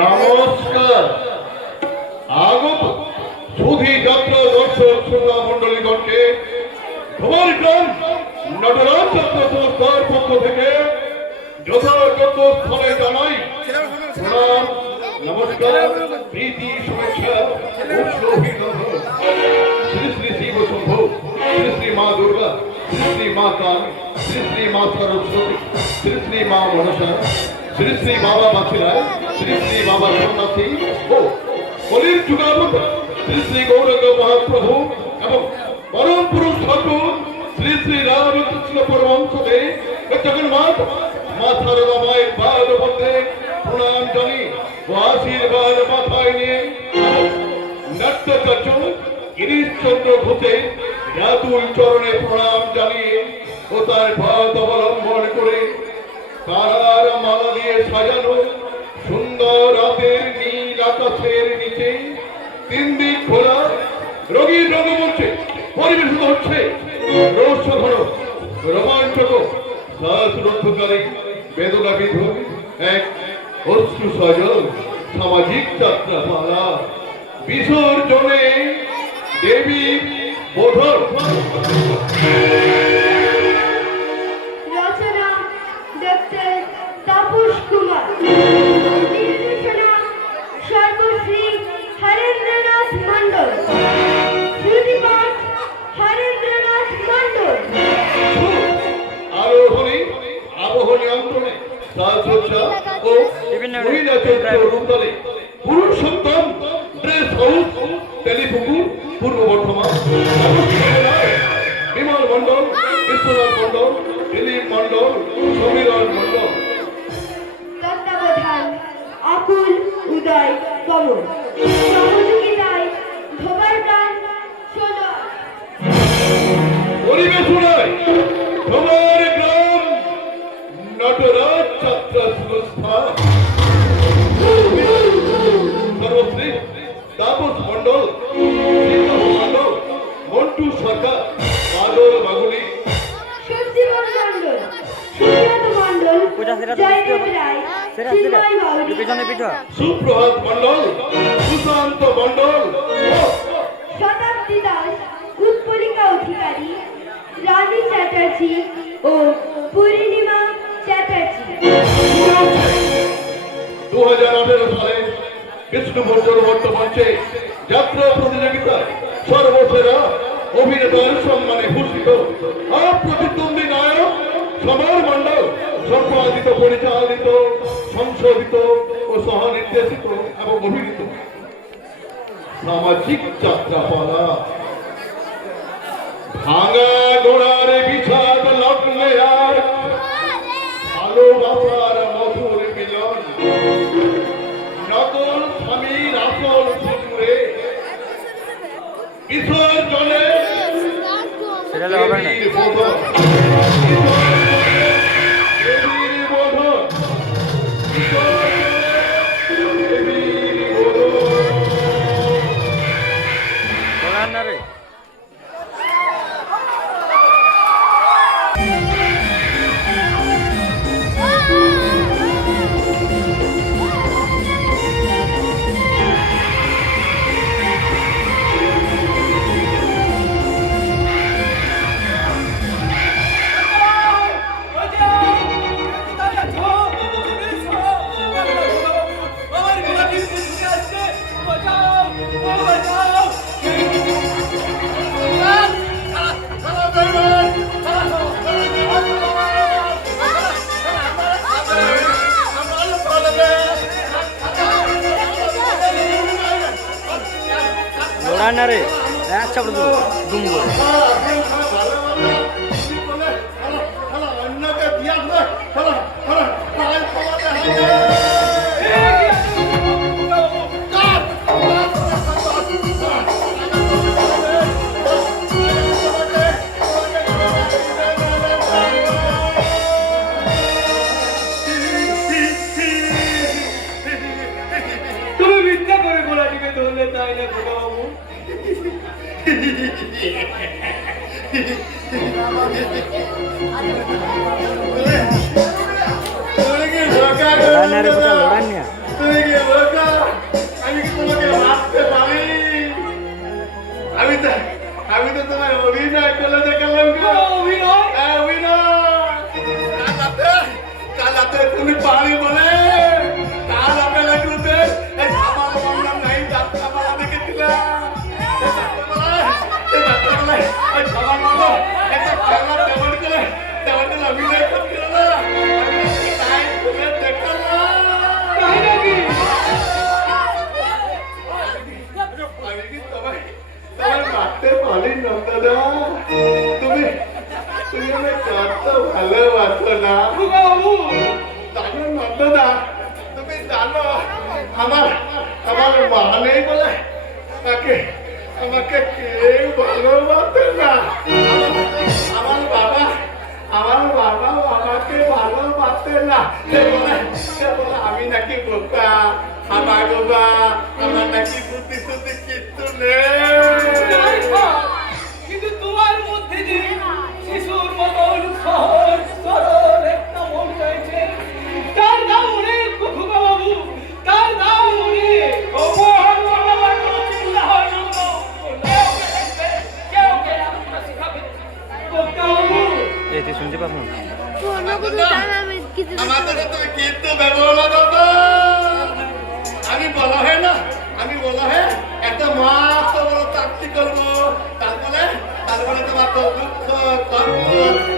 নমস্কার। আগত সুধী যাত্রা দর্শক শ্রোতা মন্ডলীগণকে ধুমারিগ্রাম নটরাজ যাত্রা সংস্থার পক্ষ থেকে যথাযথ স্থানে জানাই প্রণাম, নমস্কার, প্রীতি, শুভেচ্ছা, অভিনন্দন। শ্রী শ্রী শিব শম্ভু, শ্রী শ্রী মা দুর্গা, শ্রী শ্রী মা কালী, শ্রী শ্রী মা সরস্বতী, শ্রী শ্রী মা মনসা, শ্রী শ্রী বাবা বাছিরায়, শ্রী শ্রী বাবা সন্ন্যাসী ও কলির যুগাবত শ্রী শ্রী গৌরঙ্গ মহাপ্রভু এবং পরম পুরুষ ঠাকুর শ্রী শ্রী রামকৃষ্ণ পরমহংসদেব জগন্নাথ মা সারদা মায়ের পাদ মধ্যে প্রণাম জানি ও আশীর্বাদ মাথায় নিয়ে নাট্যকার্য গিরিশচন্দ্র ঘোষের রাতুল চরণে প্রণাম জানিয়ে ও তার পথ অবলম্বন করে তারার মালা দিয়ে সাজানো সুন্দর রাতের নীল আকাশের নিচে তিন দিক খোলা রঙিন রঙ্গমঞ্চে পরিবেশিত হচ্ছে রহস্যঘন, রোমাঞ্চক, শ্বাসরুদ্ধকারী, বেদনা বিধুর এক অশ্রু সজল সামাজিক যাত্রা পালা বিসর্জনে দেবী বোধন। রচনা ডক্টর তাপস কুমার, নির্দেশনা সর্বশ্রী হরেন্দ্রনাথ মণ্ডল, শ্রুতিপাঠ হরেন্দ্রনাথ মণ্ডল। আরোহণী আবহনী অন্তরে সাজসজ্জা ও মহিলা চরিত্র রূপদানে পুরুষ সন্তান ড্রেস হাউস টেলিপুকুর পূর্ব বর্ধমান বিমল মণ্ডল, বিশ্বনাথ মণ্ডল, দিলীপ মণ্ডল, সমীরণ মণ্ডল। তত্ত্বাবধান আকুল উদয় কমল, সহযোগিতায় ধোবার গান সোনা। পরিবেশনায় তোমার গ্রাম নটরাজ যাত্রা সংস্থা সর্বশ্রী তাপস মণ্ডল, শ্রীকান্ত মণ্ডল, মন্টু সরকার, বাদল বাগুলি, সঞ্জীবন মণ্ডল, সুব্রত মণ্ডল, জয়দেব রায়, চিন্ময় বাউরি, সুপ্রভাত মণ্ডল, সুশান্ত মণ্ডল, শতাব্দী দাস, উৎপলিকা অধিকারী, রানী চ্যাটার্জি ও পূর্ণিমা চ্যাটার্জি। 2018 সালে বিষ্ণুপুর মঞ্চে যাত্রা প্রতিযোগিতায় সর্বসেরা অভিনেতার সম্মানে ভূষিত অপ্রতিদ্বন্দ্বী নায়ক সমর মণ্ডল সম্পাদিত, পরিচালিত, সংশোধিত ও সহ-নির্দেশিত এবং অভিনীত সামাজিক যাত্রাপালা ভাঙা গোড়ার বিষাদ লগ্নে আর ভালোবাসার মধুর মিলন, নকল স্বামীর আসল শ্বশুরে বিসর্জনে দেবীর বোধন, দেবীর বোধন, দেবীর বোধন। না রে আচ্ছা বড় দুম করে তুমি মিথ্যা করে গোলাটিকে ধরলে তাই না খোকা বাবু? লড়ান না রে পুরা লড়ান না তুমি কি বলছো আমি কি তোমাকে মারতে পারি? আমি তো তোমার অভিনয় করে দেখালাম গো। অভিনয় হ্যাঁ, অভিনয়। কাল রাতে তুমি পারি বলে কাল রাতে লাগলোতে এই সামাল বললাম নাই যাত্রা পালা দেখেছিলাম। এই যাত্রাপালায় এই সামাল বললো একটা খেলা তেমন করে অভিনয় করছিল না। আমি তাই তুলে দেখালাম। তাই নাকি? আমি কি তোমায় মারতে পারি নন্দদা? তুমি আমায় কত ভালোবাসো না? খোকা বাবু জানো নন্দদা, তুমি জানো আমার মা নেই বলে আমাকে কেউ ভালোবাসে না। আমার বাবা আমাকে ভালোবাসে না। সে বলে আমি নাকি বোকা, আমার বাবা আমার নাকি বুদ্ধি শুদ্ধি কিচ্ছু নাই নেই। খা। কিন্তু তোমার মধ্যে যে শিশুর মতন সহজ সরল একটা মন রয়েছে, তার নাম অনেক গো খোকা বাবু, তার নাম অনেক। অপহরণ করবার কোনো চিন্তা হয় না তো। কেউ কে দেখবে, কেউ কে আপনারা শিখাবে। খোকা বাবু এই তুই শুনতে পাস না? আমাদের তুমি কিন্তু ব্যবহার বাবা। আমি বলা হয় না, একটা মা তো বড় চাকরি করবো, তারপরে তোমার তো দুঃখ কষ্ট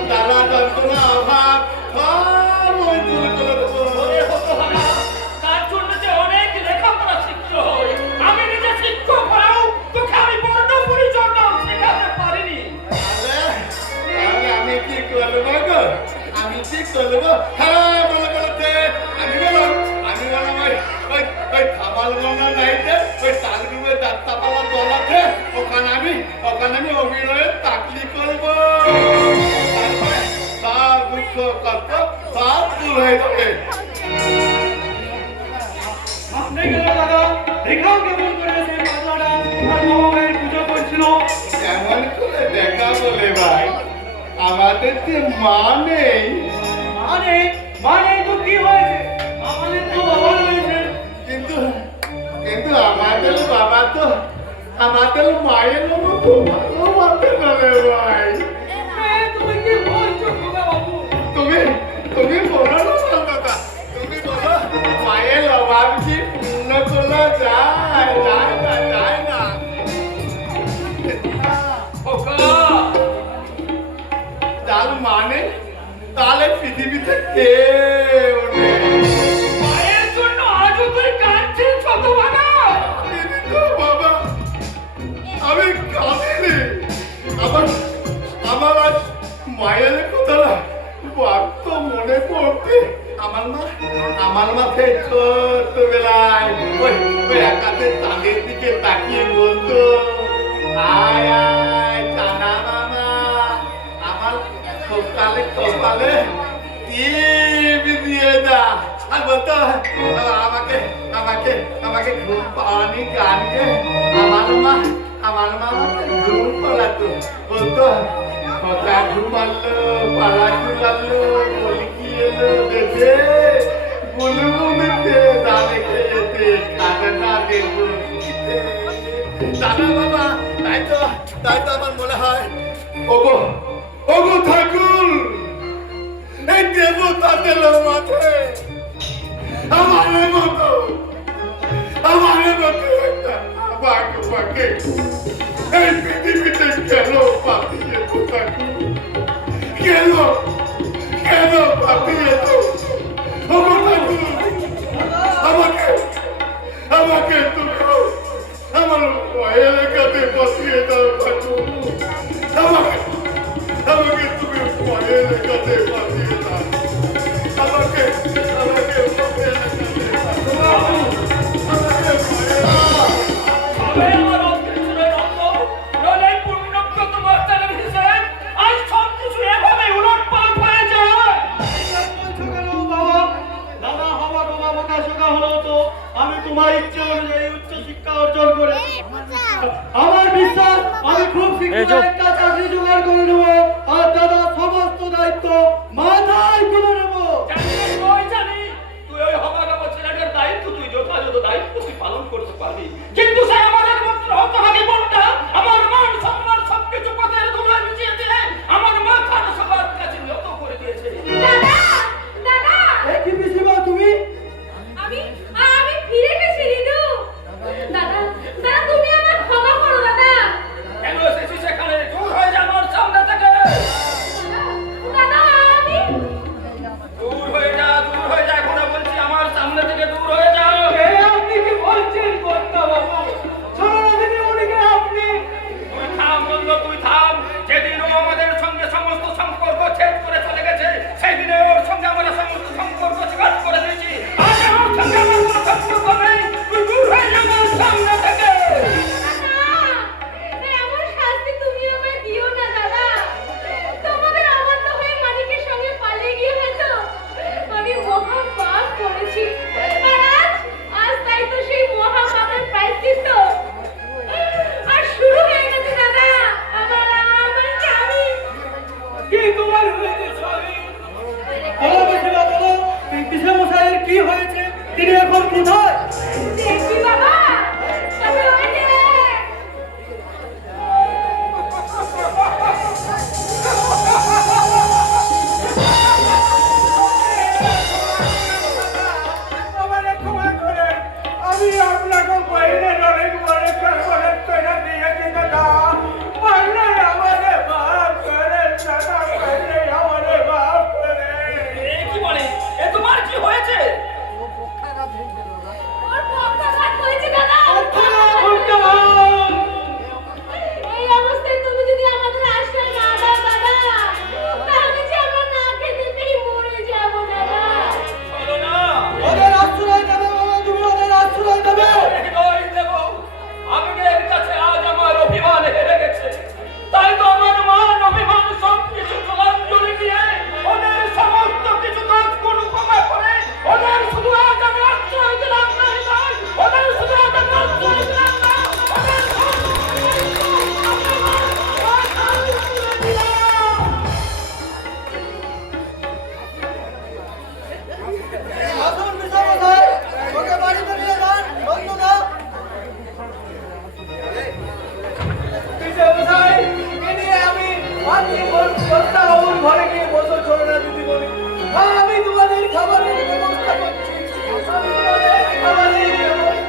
জ্বালা যন্ত্রণা অভাব সব ওই দূর করে দেবো। তার জন্য যে অনেক লেখাপড়া শিখতে হয়। আমি নিজে শিক্ষক হলেও তোকে আমি বর্ণ পরিচয়টা শেখাতে পারিনি। তাহলে আমি কি করবো গো? হ্যাঁ বলে বলতে আমি বললাম ওই থামাল বলনা নাইতে ওই তালগুলো যাত্রাপালা দলাতে ওখানে আমি অভিনয়ের চাকরি করবো। তারপরে সব দুঃখ কষ্ট সব দূর হয়ে যাবে। আপনি গেল দাদা, দেখাও কেমন করে সেই পাগলাটা আর বাবা মায়ের পুজো করছিল। কেমন করে দেখা বলে ভাই, আমাদের যে মা নেই। মানে তো কি হয়েছে? আমাদের তো বাবা রয়েছে। কিন্তু আমাদের মায়ের মতো ভালোবাসে না রে ভাই। তুমি কি বলছো খোকা বাবু? তুমি বলো না কথা, তুমি বলো মায়ের অভাব কি পূর্ণ করা যায় না। খোকা যার মানে তাহলে পৃথিবীতে কেউ নেই। মায়ের জন্য আজও তুই কাঁদছিস ছোট বাবা? দিদি তো বাবা, আমি কাঁদিনি। আমার আজ মায়ের কথা বাক্য মনে পড়তে আমার মাথায় ছোটবেলায় ওই একাতে তাদের দিকে তাকিয়ে বলতো আয় আয় চানা মামা, আমার কপালে টিভি দিয়ে দা। আর বলতো আমাকে ঘুম পাওয়ানি গান গে আমার মা আমাকে ঘুম পালাতো। বলতো কথা ঘুমালো পালা ঘুমালো বলি কি এলো দেবে বুলবুলিতে দানে খেয়েছে খানা দেবো দাদা বাবা। তাই তো আমার মনে হয় ওগো ঠাকুর, এই দেবতা দিল মাঠে আমার মতো একটা পাকে এই পৃথিবীতে কেন পাঠিয়ে তো ঠাকুর, কেন পাঠিয়ে তো? ওগো ঠাকুর, আমাকে তুমি আমার এলাকাতে পাঠিয়ে দাও ঠাকুর। আমাকে তুমি এলাকাতে পাঠিয়ে দাও। আমাকে তবে আমার অদৃষ্টে নন্দ, নইলে পূর্ণব্রত তোমার চ্যানেল হিসেবে আজ সব কিছু এভাবে উলটপালট হয়ে যায়। বলছো কেন বাবা? দাদা হওয়ার বাবাকে শেখা হলো তো আমি তোমার ইচ্ছে অনুযায়ী উচ্চ শিক্ষা অর্জন করে আমার বিশ্বাস আমি খুব শীঘ্রই একটা চাকরি জোগাড় করে নেবো আর দাদা সমস্ত দায়িত্ব মাথায় তুলে নেবো। জানি তুই ওই হবা ছেলেটার দায়িত্ব তুই পারি, কিন্তু সে আমার একমাত্র হতভাগী বোনটা আমার মান সম্মান সবকিছু পথের ধুলায় মিশিয়ে দিয়ে আমার মাথার সবার কাছে নত করে দিয়েছে। দাদা দাদা এই কি পিসিমা তুমি? আমি আমি ফিরে গেছি রিদু। দাদা দাদা তুমি আমার ক্ষমা করো দাদা। কেন এসেছিস সেখানে? দূর হয়ে যা আমার সামনে থেকে। দাদা আমি দূর হয়ে যা, দূর হয়ে যা, এখন বলছি আমার সামনে থেকে দূর হয়ে যাও। আপনি কি বলছেন কর্তা বাবু? শোনো না দিদিমণিকে আপনি। তুই থাম বললো, তুই থাম। যেদিন ও আমাদের সঙ্গে সমস্ত সম্পর্ক ছেদ করে চলে গেছে, সেই দিনে ওর সঙ্গে আমরা সমস্ত সম্পর্ক ছেদ করে দিয়েছি। আজ ওর সঙ্গে আমার কোনো সম্পর্ক নেই। তুই দূর হয়ে যা আমার সামনে থেকে। এমন শাস্তি তুমি আমায় দিও না দাদা। তোমাদের অমান্য হয়ে মালিকের সঙ্গে পালিয়ে গিয়ে হয়তো আমি মহা পাপ করেছি। আর আজ তাই তো সেই মহা পাপের প্রায়শ্চিত্ত আর শুরু হয়ে গেছে দাদা। আমার স্বামী কি তোমার হয়েছে স্বামী? বলো পিসিমা বলো, পিসেমশাইয়ের কি হয়েছে? তিনি এখন কোথায়? দেখবি বাবা তবে ওই যে আমারে ক্ষমা করেন। আমি আপনাকে বাইরের অনেক বড় করে তৈরি দিয়েছি দাদা। পারলে আমারে মাফ করেন দাদা, পারলে আমারে মাফ করেন। এ কি বলে? এ তোমার কি হয়েছে? ওর পক্ষাঘাত হয়েছে দাদা। এই অবস্থায় তুমি যদি আমাদের আশ্রয় না দাও দাদা, তাহলে যে আমরা না খেতে পেয়ে মরে যাবো দাদা। চলো না। ওদের আশ্রয় দেবে বাবা, তুমি ওদের আশ্রয় দেবে। হৃদয় দেব। আবেগের কাছে আজ আমার অভিমান হেরে গেছে। তাই তো আমার মান অভিমান সবকিছু জলাঞ্জলি দিয়ে ওদের সমস্ত কিছু কাজ কোনো ক্ষমা করে ওদের শুধু আজ আমি আশ্রয় দিলাম না, হৃদয়। ওদের শুধু আজ আমি আশ্রয় দিলাম না, ওদের আসুন পিসেমশাই, ওকে বাড়িতে নিয়ে যান। বন্ধুরা পিসেমশাই, এনে আমি কর্তা বাবুর ঘরে গিয়ে বসো। চলো না দিদিমণি, আমি তোমাদের খাবারের ব্যবস্থা করছি। আমি তোমাদের খাবারের ব্যবস্থা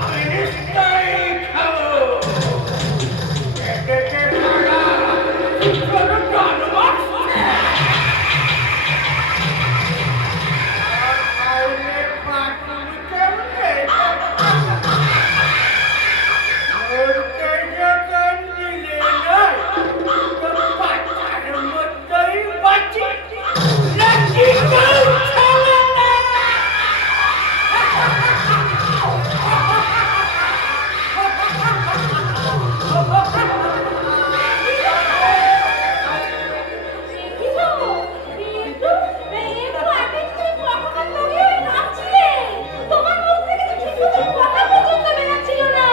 আমি নিশ্চয়ই খাবো। তোমার মুখ থেকে তো ঠিক মতো কথা পর্যন্ত বেরোচ্ছিল না।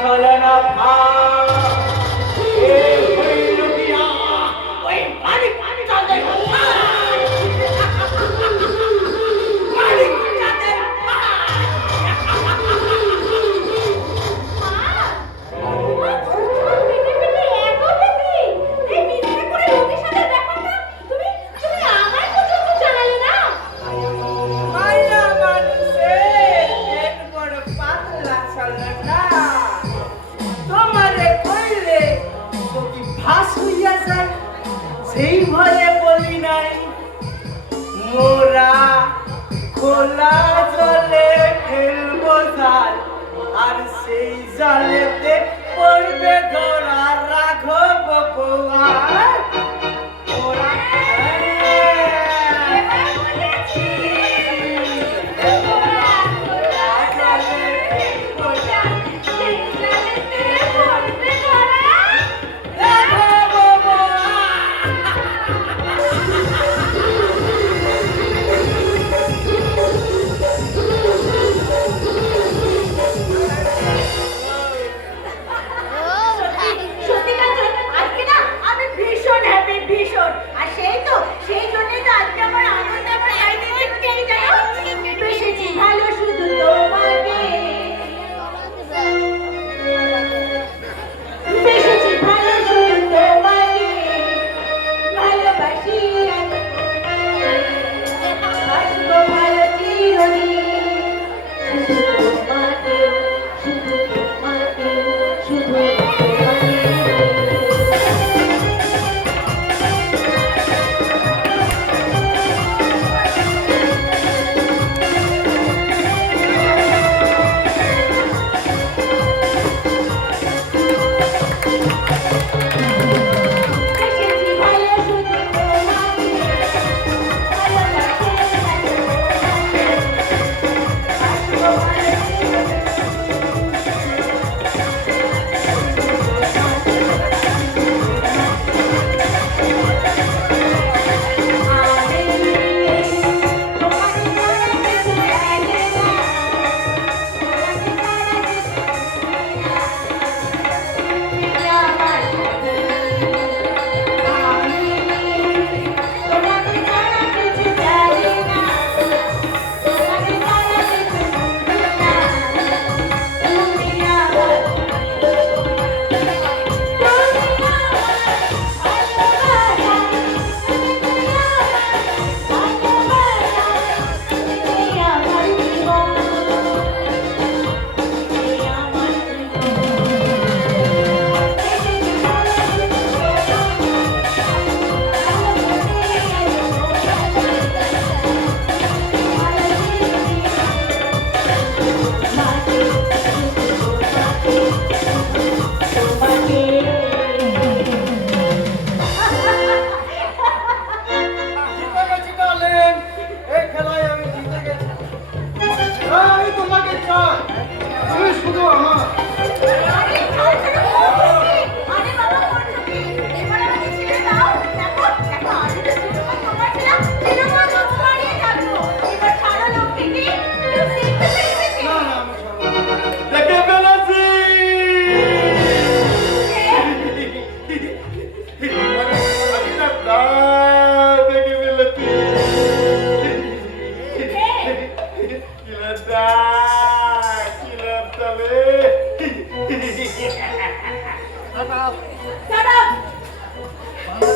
চলে না ভাই, এই হইল বিয়া। ওই মালিক চাঁদের ভাই। মালিক চাঁদের ভাই। মাইয়া মানুষের পেট বড় পাতলা চলে না। তোমারে কইলে যদি ভাস হইয়া যায়, সেই ভয়ে বলি নাই। মোরা খোলা জলে ফেলবো জাল, আর সেই জালেতে পড়বে ধরা রাঘব পোয়ার। ওরা দাদা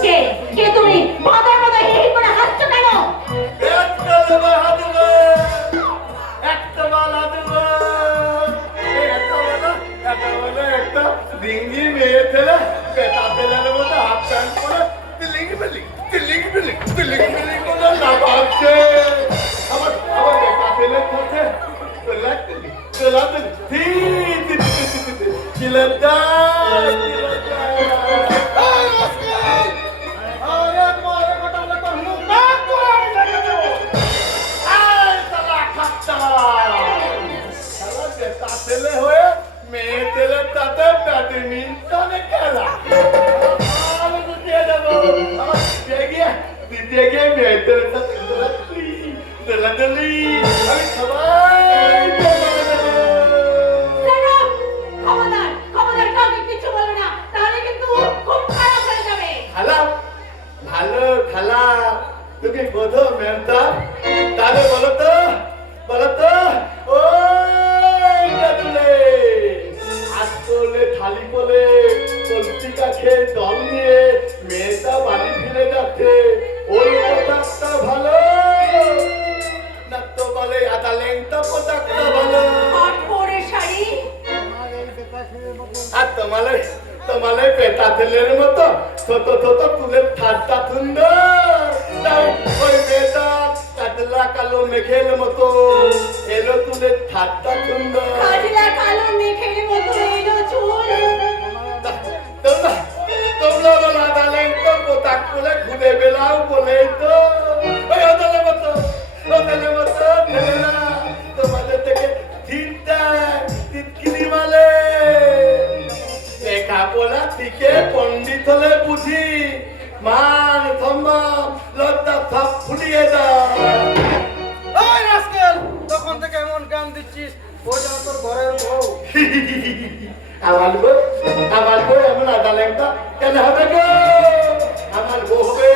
কে কে তুমি বাঁধার মতো হি হি করে হাসছো কেন? একটা দেবা হাতবা, একটা বালা দেবা, একটা ডিঙ্গি মেয়ে ছেলে পেটা তেলের মতো হাফ প্যান্ট পরে তিলিং বিলিং করে লাফাচ্ছে। আমার বেটা ছেলের সাথে ছেলে হয়ে মেয়ে ছেলের সাথে ব্যাডমিন্টনে খেলা দিয়ে যাবো। আমার দ্বিতীয় গিয়ে মেয়ে ছেলের সাথে আমি সবাই খবরদার খবরদার কাউকে কিছু বলো না, তাহলে কিন্তু খুব খারাপ হয়ে যাবে। খালা ভালো খালা তুমি বোধো ম্যামটা তাহলে বলো তো ও দাদুলে আসলে থালি বলে কলসিটা খেয়ে জল নিয়ে মেয়েটা বাড়ি ফিরে যাচ্ছে, ওই পোশাকটা ভালো না তো বলে আদা লেংটা পোশাকটা ভালো? হট পরে শাড়ি আর তোমালে পেটা তেলের মতো ছোট ছোট তুলের ঠাট্টা সুন্দর, ওই পেটা কাতলা কালো মেঘের মতো এলো তুলের ঠাট্টা সুন্দর। কাজলা কালো মেঘের মতো এলো চুল। তোমরা বলো আদালে তো পোতাক তুলে ঘুরে বেড়াও বলে তো ওই আদালের মতো ছেলে না তোমাদের থেকে তিনকিনি মালে লেখাপড়া শিখে পণ্ডিত হলে বুঝি মান সম্মান লজ্জা সব ফুটিয়ে দাও। ওই রাস্কেল, তখন থেকে এমন গান দিচ্ছিস ও যেন তোর ঘরের বউ। আমার বউ এমন আদালেটা কেন হবে গো? আমার বউ হবে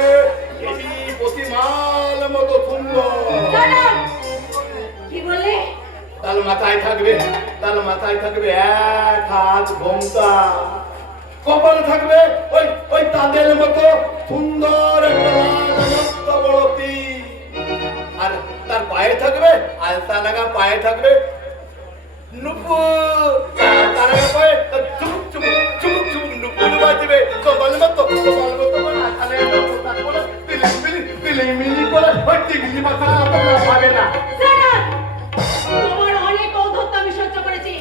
দেবী প্রতিমার মতো সুন্দর। দাঁড়ান, কি বলে? তার মাথায় থাকবে এক হাত ঘোমটা, কপালে থাকবে ওই তাদের মতো সুন্দর একটা লাল বড় তীর, আর তার পায়ে থাকবে আলতা লাগা পায়ে থাকবে নুপুর, তার আগা পায়ে চুমুক চুমুক নুপুর বাজবে, কপালে মতো আকালে পোশাক পরে পিলিমিলি করে ওই টিকলি মাথা আপনারা পাবে না। দাঁড়ান, তোমার অনেক ঔদ্ধত্য আমি সহ্য করেছি,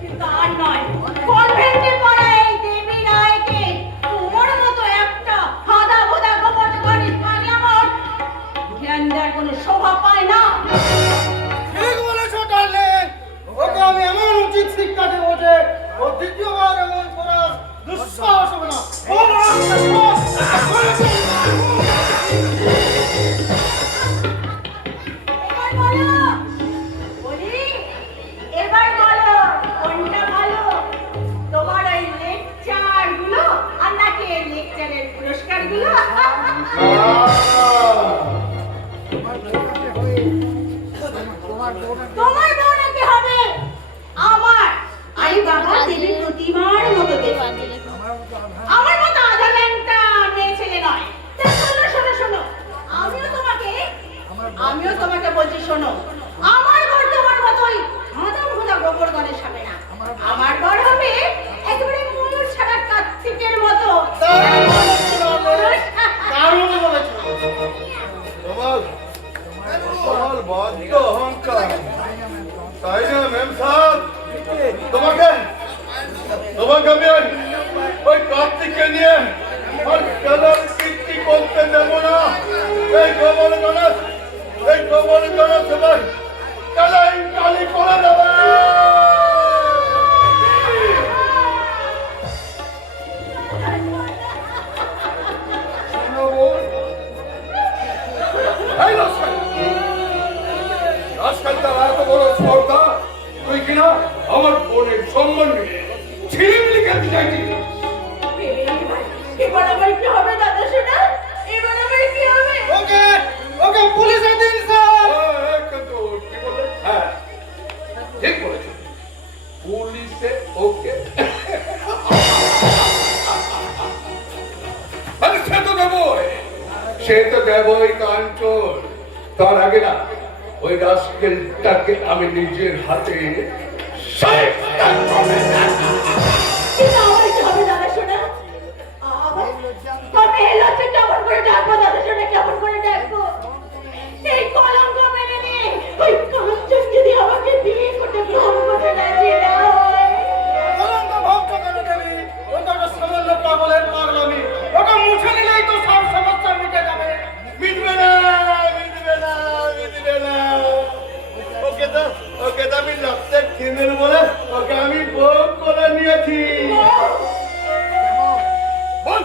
কিন্তু আর নয়। কনভেন্টে পড়া এই দেবী রায়কে তোমার মতো একটা হাদা ভোদা গোবর গণিত পাগলা মঠ জ্ঞান দেওয়ার কোনো শোভা পায় না। ঠিক বলেছো ডার্লিং, ওকে আমি এমন উচিত শিক্ষা দেবো যে ও দ্বিতীয়বার এমন করার দুঃসাহস হবে না। এবার বলো কোনটা ভালো, তোমার ওই লেকচারগুলো আর নাকি এই লেকচারের পুরস্কারগুলো? তোমার বউ নাকি হবে আমার? আই বাবা দেবী প্রতিমার মতো দেবা, আমার মতো আধা ল্যাংটা মেয়ে ছেলে নয়। তা শোনো, আমিও তোমাকে বলছি শোনো, আমার ঘর তোমার মতোই হাঁদা ভোদা গোবর গণের সাথে না। আমার ঘর হবে একেবারে ময়ূর ছাড়া কার্তিকের মতো। দারুণ বলেছো। তোমার বড্ড অহংকার, তাই না ম্যাম সাহেব? তোমাকে আমি ওই কার্তিককে নিয়ে আর কালার কীর্তি করতে দেব না। এই গোবর গণেশ সবাই কালি করে দেবে। আমার বোনের সম্মান নিয়ে ছিলিমিলি খেতে চাইছি। এবার আমার কি হবে দাদা শোনা? এবার আমার কি হবে? ওকে পুলিশে দিন স্যার। কিন্তু কি বললে? হ্যাঁ ঠিক বলেছ, পুলিশে ওকে। সে তো দেবই কাঞ্চন। তার আগে না ওই রাস্কেলটাকে আমি নিজের হাতে শায়েস্তা করে কিন্তু আমার কি হবে দাদা শোনা? আমি এই লজ্জা কেমন করে ডাকবো দাদা শোনা, কেমন করে ডাকবো? এই কলঙ্ক মেনে নিয়ে ওই কাঞ্চন যদি আমাকে বিয়ে করতে গ্রহণ করতে রাজি না হয়, কলঙ্ক ভক্ত কেন দেবী? ওটা তো সামান্য পাগলের পাগলামি। ওটা মুছে নিলেই তো সব সমস্যা মিটে যাবে। মিটবে না, মিটবে না, মিটবে না। ওকে তো আমি রক্তের ফিমেল বলে ওকে আমি ভোগ করে নিয়েছি। বল,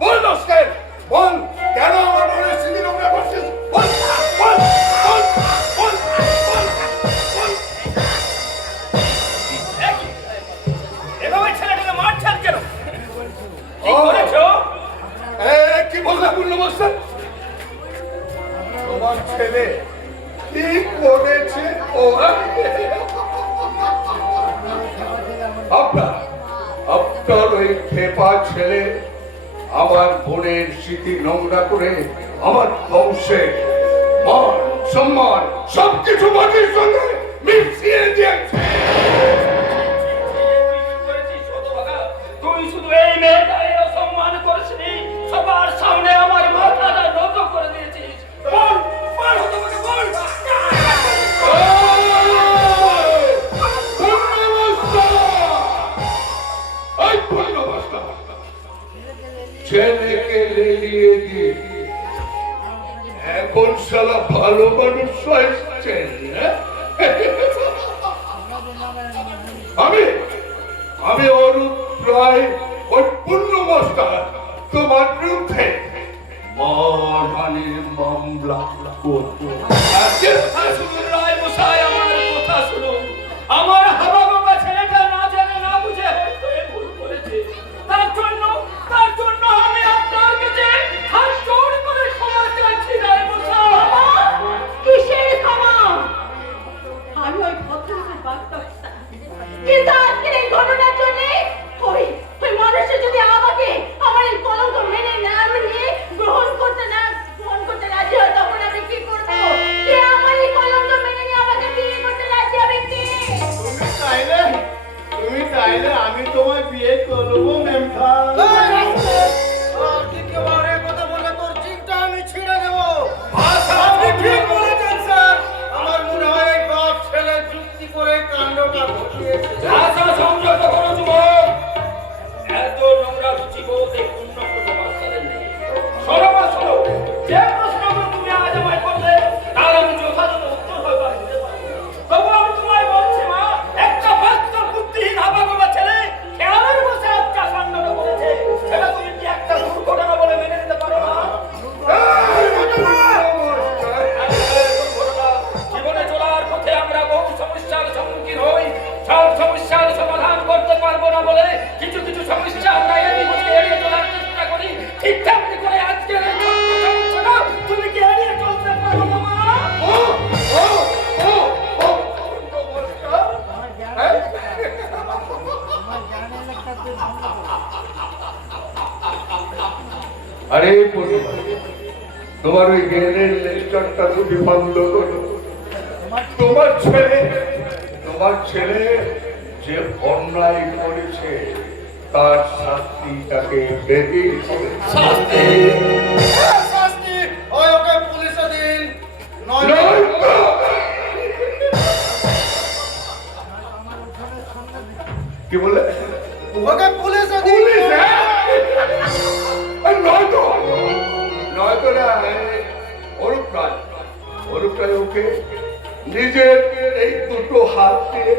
বল রাস্কেল, বল কেন আমার মনের স্মৃতি নোংরা করছিস? বল, বল, বল, বল, বল, বল। এভাবে ছেলেটাকে মারছেন কেন? কি ও। করেছো? কি বললা পূর্ণবস্তা? তোমার ছেলে কি করেছে? ও আপনার ওই খেপা ছেলে আমার বোনের স্মৃতি নোংরা করে আমার বংশের মান সম্মান সবকিছু মাটির সঙ্গে মিশিয়ে দিয়েছে। তুই শুধু এই মেয়েটাই অসম্মান করিসনি, সবার সামনে আমার মাথাটা নত করে দিয়েছিস। বল, বল, তোমাকে বল। ছেলেকে লেলিয়ে দিয়ে এখন সালা ভালো মানুষ হয়েছেন। আমি অরূপ প্রায় ওই পূর্ণবস্তা তোমার বিরুদ্ধে মানহানির মামলা করবো। শুনুন রায় মশাই, আমার কথা শুনুন। আমার হাবাগোবা ছেলেটা না জানে না বুঝে হয়তো এ ভুল করেছে। তার জন্য আমি আপনার কাছে হাত জোড় করে ক্ষমা চাইছি রায় মশাই। কিসের ক্ষমা? আমি ওই ভদ্রলোকের বাগদত্তা। কিন্তু আজকের এই ঘটনার জন্য ওই মানুষটা যদি আমাকে আমার এই কলঙ্ক মেনে না নিয়ে গ্রহণ করতে রাজি হয়, তখন আমি কি করবো? কে আমার এই কলঙ্ক মেনে নিয়ে আমাকে বিয়ে করতে রাজি হবে? কে? তুমি চাইলে আমি তোমায় বিয়ে করবো মেমখা। দ্বিতীয়বারের কথা বলে তোর চিন্তা আমি ছিঁড়ে দেব। আপনি ঠিক বলেছেন স্যার। আমার মনে হয় এই বাপ ছেলে যুক্তি করে কাণ্ডটা ঘটিয়েছে। আশা সংযত করো যুবক। এত নোংরা রুচি বলতে উন্নত তোমার সাথে নেই। শোনো মা, শোনো। যে প্রশ্নগুলো তুমি আজ আমায় করলে তার আমি যথাযথ উত্তর হয়তো আজ দিতে পারবো না। তবু আমি তোমায় বলছি মা, একটা বাস্তব বুদ্ধিহীন হাবাগোবা ছেলে খেয়ালের বসে আজকে কাণ্ডটা করেছে। সেটা তুমি কি একটা দুর্ঘটনা বলে মেনে নিতে পারো না? জীবনে চলার পথে আমরা বহু সমস্যার সম্মুখীন হই। সব সমস্যার সমাধান করতে পারবো না বলে কিছু কিছু সমস্যা আমরা এড়িয়ে চলার চেষ্টা করি। ঠিক তেমনি করে আজকের এই ছোট্ট সমস্যাটা তুমি কি এড়িয়ে চলতে পারো না মা? আরে পূর্ণবস্তা, তোমার ওই জ্ঞানের লেকচারটা তুমি বন্ধ করো। তোমার ছেলে যে অন্যায় করেছে তার শাস্তি তাকে পেতে হবে। শাস্তি? শাস্তি ওই ওকে পুলিশে দিন। নয়তো কি বলে? ওকে পুলিশে দিন। পুলিশ? নয়তো না অরূপ রায় ওকে নিজের এই দুটো হাত দিয়ে